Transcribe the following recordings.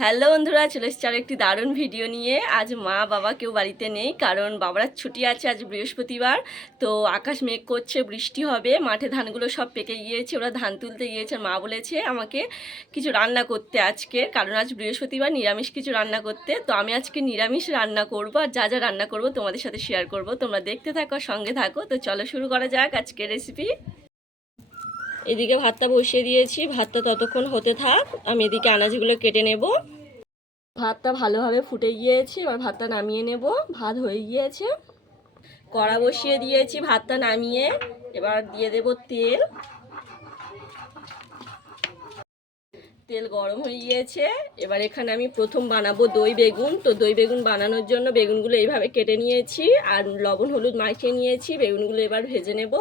Hello বন্ধুরা, চলে এসেছি আর একটি দারুণ ভিডিও নিয়ে। আজ মা বাবা কেউ বাড়িতে নেই, কারণ বাবার ছুটি আছে আজ বৃহস্পতিবার। তো আকাশ মেঘ করছে, বৃষ্টি হবে, মাঠে ধানগুলো সব পেকে গিয়েছে, ওরা ধান তুলতে গিয়েছে, মা বলেছে আমাকে কিছু রান্না করতে আজকে, কারণ আজ বৃহস্পতিবার নিরামিষ কিছু রান্না করতে। তো আমি আজকে নিরামিষ রান্না করব, আর যা যা রান্না করব তোমাদের সাথে শেয়ার করব। তোমরা দেখতে থাকো, সঙ্গে থাকো। তো চলো শুরু করা যাক আজকের রেসিপি এদিকে ভাতটা বসিয়ে দিয়েছি, ভাতটা ততক্ষণ হতে থাক, আমি এদিকে আনাজগুলো কেটে নেব। ভাতটা ভালোভাবে ফুটে গিয়েছে, এবার ভাতটা নামিয়ে নেব, ভাত হয়ে গিয়েছে। কড়া বসিয়ে দিয়েছি, ভাতটা নামিয়ে, এবার দিয়ে দেব তেল। তেল গরম হয়ে গিয়েছে, এবার এখানে আমি প্রথম বানাবো দই বেগুন। তো দই বেগুন বানানোর জন্য বেগুনগুলো এইভাবে কেটে নিয়েছি, আর লবণ, হলুদ মাখিয়ে নিয়েছি, বেগুনগুলো এবার ভেজে নেব।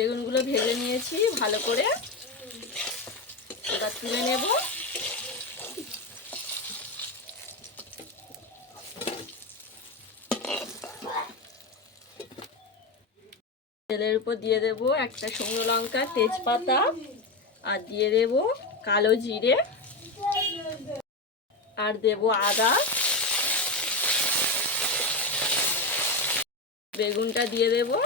বেগুনগুলো ভেজে নিয়েছি ভালো করে। এবার তুলে নেব। তেলের উপর দিয়ে দেব একটা শুকনো লঙ্কা, তেজপাতা, আর দিয়ে দেব কালো জিরে। আর দেব আদা। বেগুনটা দিয়ে দেবো।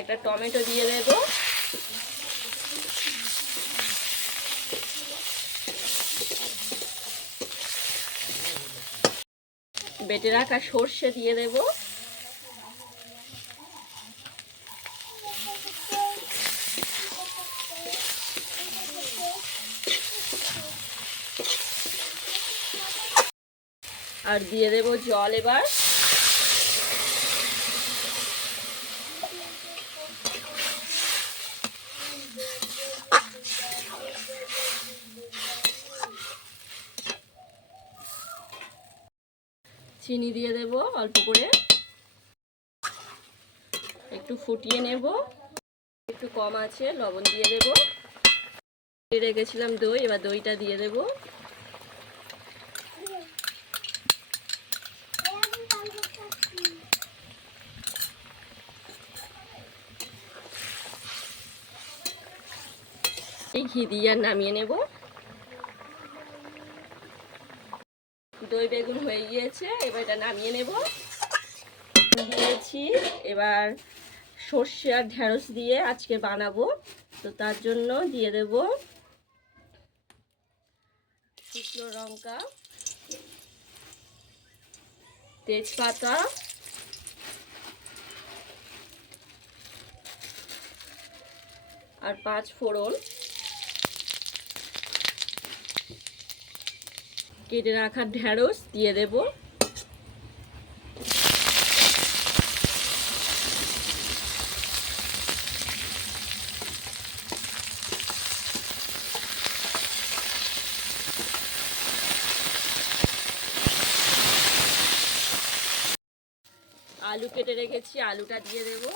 একটা টমেটো দিয়ে দেব। বেটে রাখা সর্ষে দিয়ে দেব। আর দিয়ে দেব জল এবার। চিনি দিয়ে দেব অল্প করে। একটু ফুটিয়ে নেব। একটু কম আছে, লবণ দিয়ে দেব। রেখেছিলাম দই, এবার দইটা দিয়ে দেব। ঘি দিয়ে নামিয়ে নেব। দই বেগুন হয়ে গিয়েছে, এবার এটা নামিয়ে নেব। দিয়েছি, এবার সর্ষে আর ঢেঁড়স দিয়ে আজকে বানাবো। তো তার জন্য দিয়ে দেব শুকনো লঙ্কা, তেজপাতা, আর পাঁচ ফোড়ন। কেটে রাখা ঢ্যাঁড়স দিয়ে দেব। আলু কেটে রেখেছি আলুটা দিয়ে দেবো।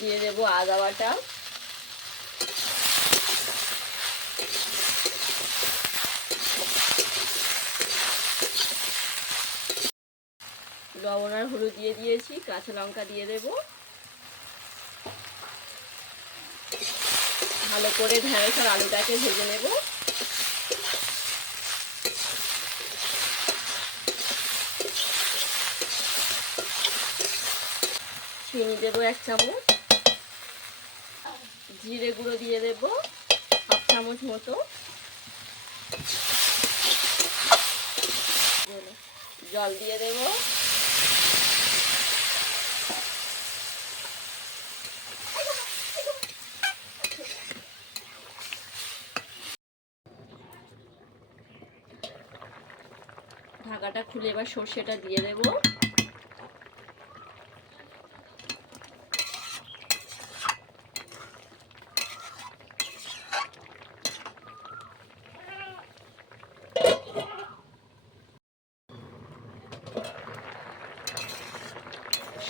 দিয়ে দেব আদা বাটা। লবণ আর হলুদ দিয়ে দিয়েছি, কাঁচা লঙ্কা দিয়ে দেব। ভালো করে ঢেঁড়স আর আলুটাকে ভেজে নেব। চিনি দেবো এক চামচ। জিরে গুঁড়ো দিয়ে দেব, হাফ চামচ মতো। জল দিয়ে দেব। ঢাকাটা খুলে এবার সর্ষেটা দিয়ে দেবো।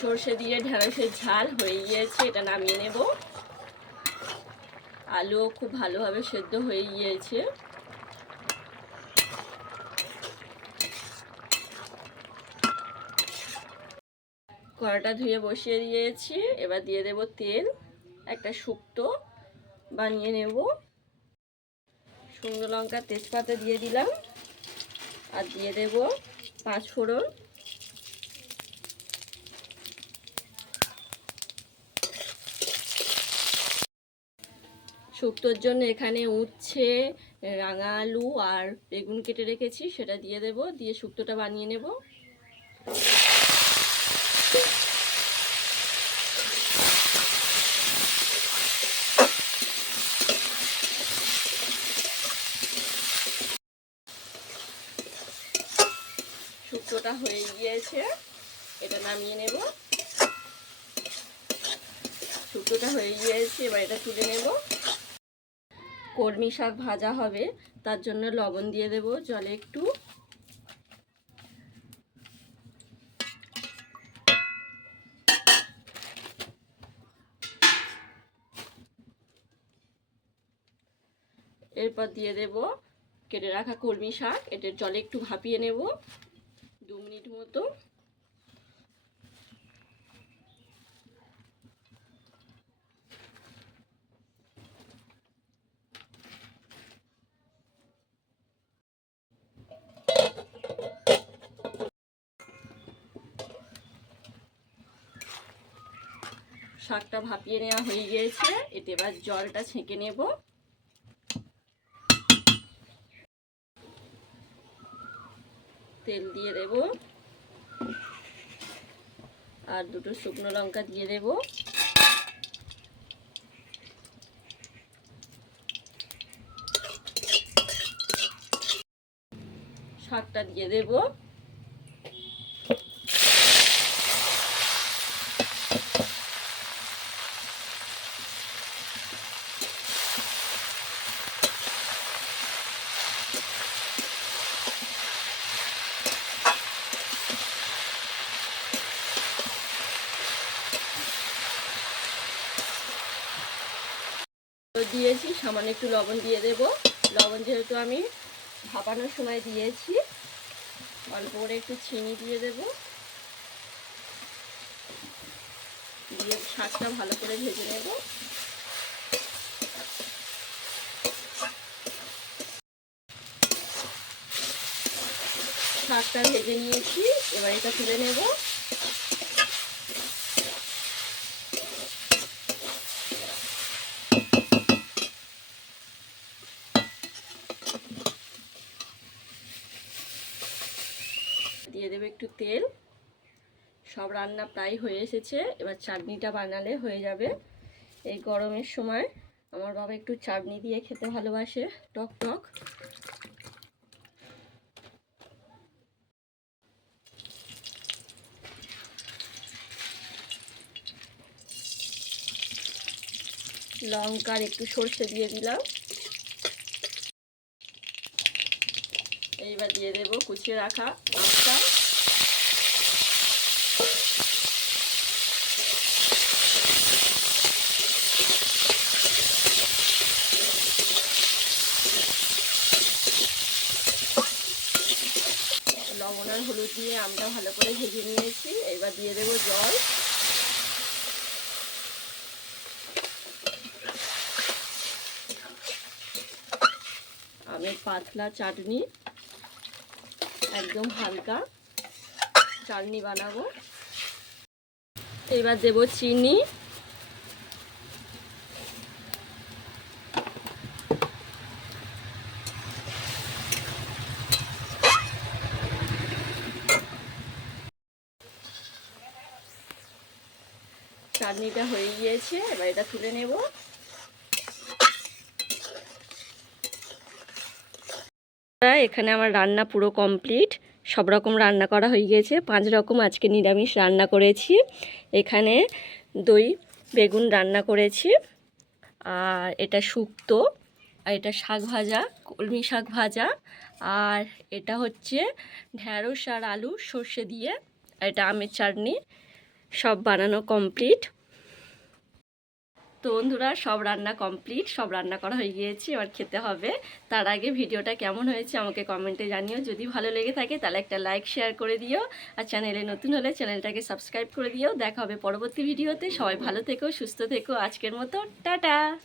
সর্ষে দিয়ে ঢেঁড়সের ঝাল হয়ে গিয়েছে, এটা নামিয়ে নেব। আলুও খুব ভালোভাবে সেদ্ধ হয়ে গিয়েছে। কড়াটা ধুয়ে বসিয়ে দিয়েছি, এবার দিয়ে দেব তেল, একটা শুক্তো বানিয়ে নেব। শুকনো লঙ্কা তেজপাতা দিয়ে দিলাম, আর দিয়ে দেব পাঁচ ফোড়ন। শুক্তোর জন্য এখানে উচ্ছে, রাঙা আলু আর বেগুন কেটে রেখেছি, সেটা দিয়ে দেব, দিয়ে শুক্তোটা বানিয়ে নেব। শুক্তোটা হয়ে গিয়েছে, এটা নামিয়ে নেব। শুক্তোটা হয়ে গিয়েছে, এবার এটা তুলে নেব। কলমি শাক ভাজা হবে, তার জন্য লবণ দিয়ে দেব, জলে একটু। এরপর দিয়ে দেব কেটে রাখা কলমি শাক, এটার জলে একটু ভাপিয়ে নেব, দু মিনিট মতো। শাকটা ভাপিয়ে নেওয়া হয়ে গিয়েছে। এতে এবার জলটা ছেঁকে নেব। তেল দিয়ে দেব। আর দুটো শুকনো লঙ্কা দিয়ে দেব। শাকটা দিয়ে দেব। দিয়েছি, সামান্য একটু লবণ দিয়ে দেব। লবণ যেহেতু আমি ভাপানোর সময় দিয়েছি, অল্প করে একটু চিনি দিয়ে দেব। দিয়ে শাকটা ভালো করে ভেজে নেব। শাকটা ভেজে নিয়েছি, এবার এটা তুলে নেব দিয়ে দেবে একটু তেল। সব রান্না প্রায় হয়ে এসেছে। এবার চাটনিটা বানালে হয়ে যাবে। এই গরমের সময় আমার বাবা একটু চাটনি দিয়ে খেতে ভালোবাসে। টক টক। লঙ্কার একটু সর্ষে দিয়ে দিলাম। এইবার দিয়ে দেবো কুচিয়ে রাখা মাছটা। লবণ আর হলুদ দিয়ে আমরা ভালো করে ভেজে নিয়েছি। এবার দিয়ে দেবো জল। আমের পাতলা চাটনি। একদম হালকা। চাটনি বানাবো। এবার দেব চিনি। চাটনিটা হয়ে গিয়েছে এবার এটা তুলে নেব। এখানে আমার রান্না পুরো কমপ্লিট। সব রকম রান্না করা হয়ে গিয়েছে। পাঁচ রকম আজকে নিরামিষ রান্না করেছি। এখানে দই, বেগুন রান্না করেছি। আর এটা শুক্তো, আর এটা শাক ভাজা, কলমি শাক ভাজা। আর এটা হচ্ছে ঢ্যাঁড়স আর আলু সর্ষে দিয়ে। আর এটা আমের চাটনি। সব বানানো কমপ্লিট। তো বন্ধুরা, সব রান্না কমপ্লিট, সব রান্না করা হয়ে গিয়েছে, এবার খেতে হবে। তার আগে ভিডিওটা কেমন হয়েছে আমাকে কমেন্টে জানিও। যদি ভালো লেগে থাকে, তাহলে একটা লাইক, শেয়ার করে দিও। আর চ্যানেলে নতুন হলে চ্যানেলটাকে সাবস্ক্রাইব করে দিও। দেখা হবে পরবর্তী ভিডিওতে। সবাই ভালো থেকো, সুস্থ থেকো। আজকের মতো, টাটা!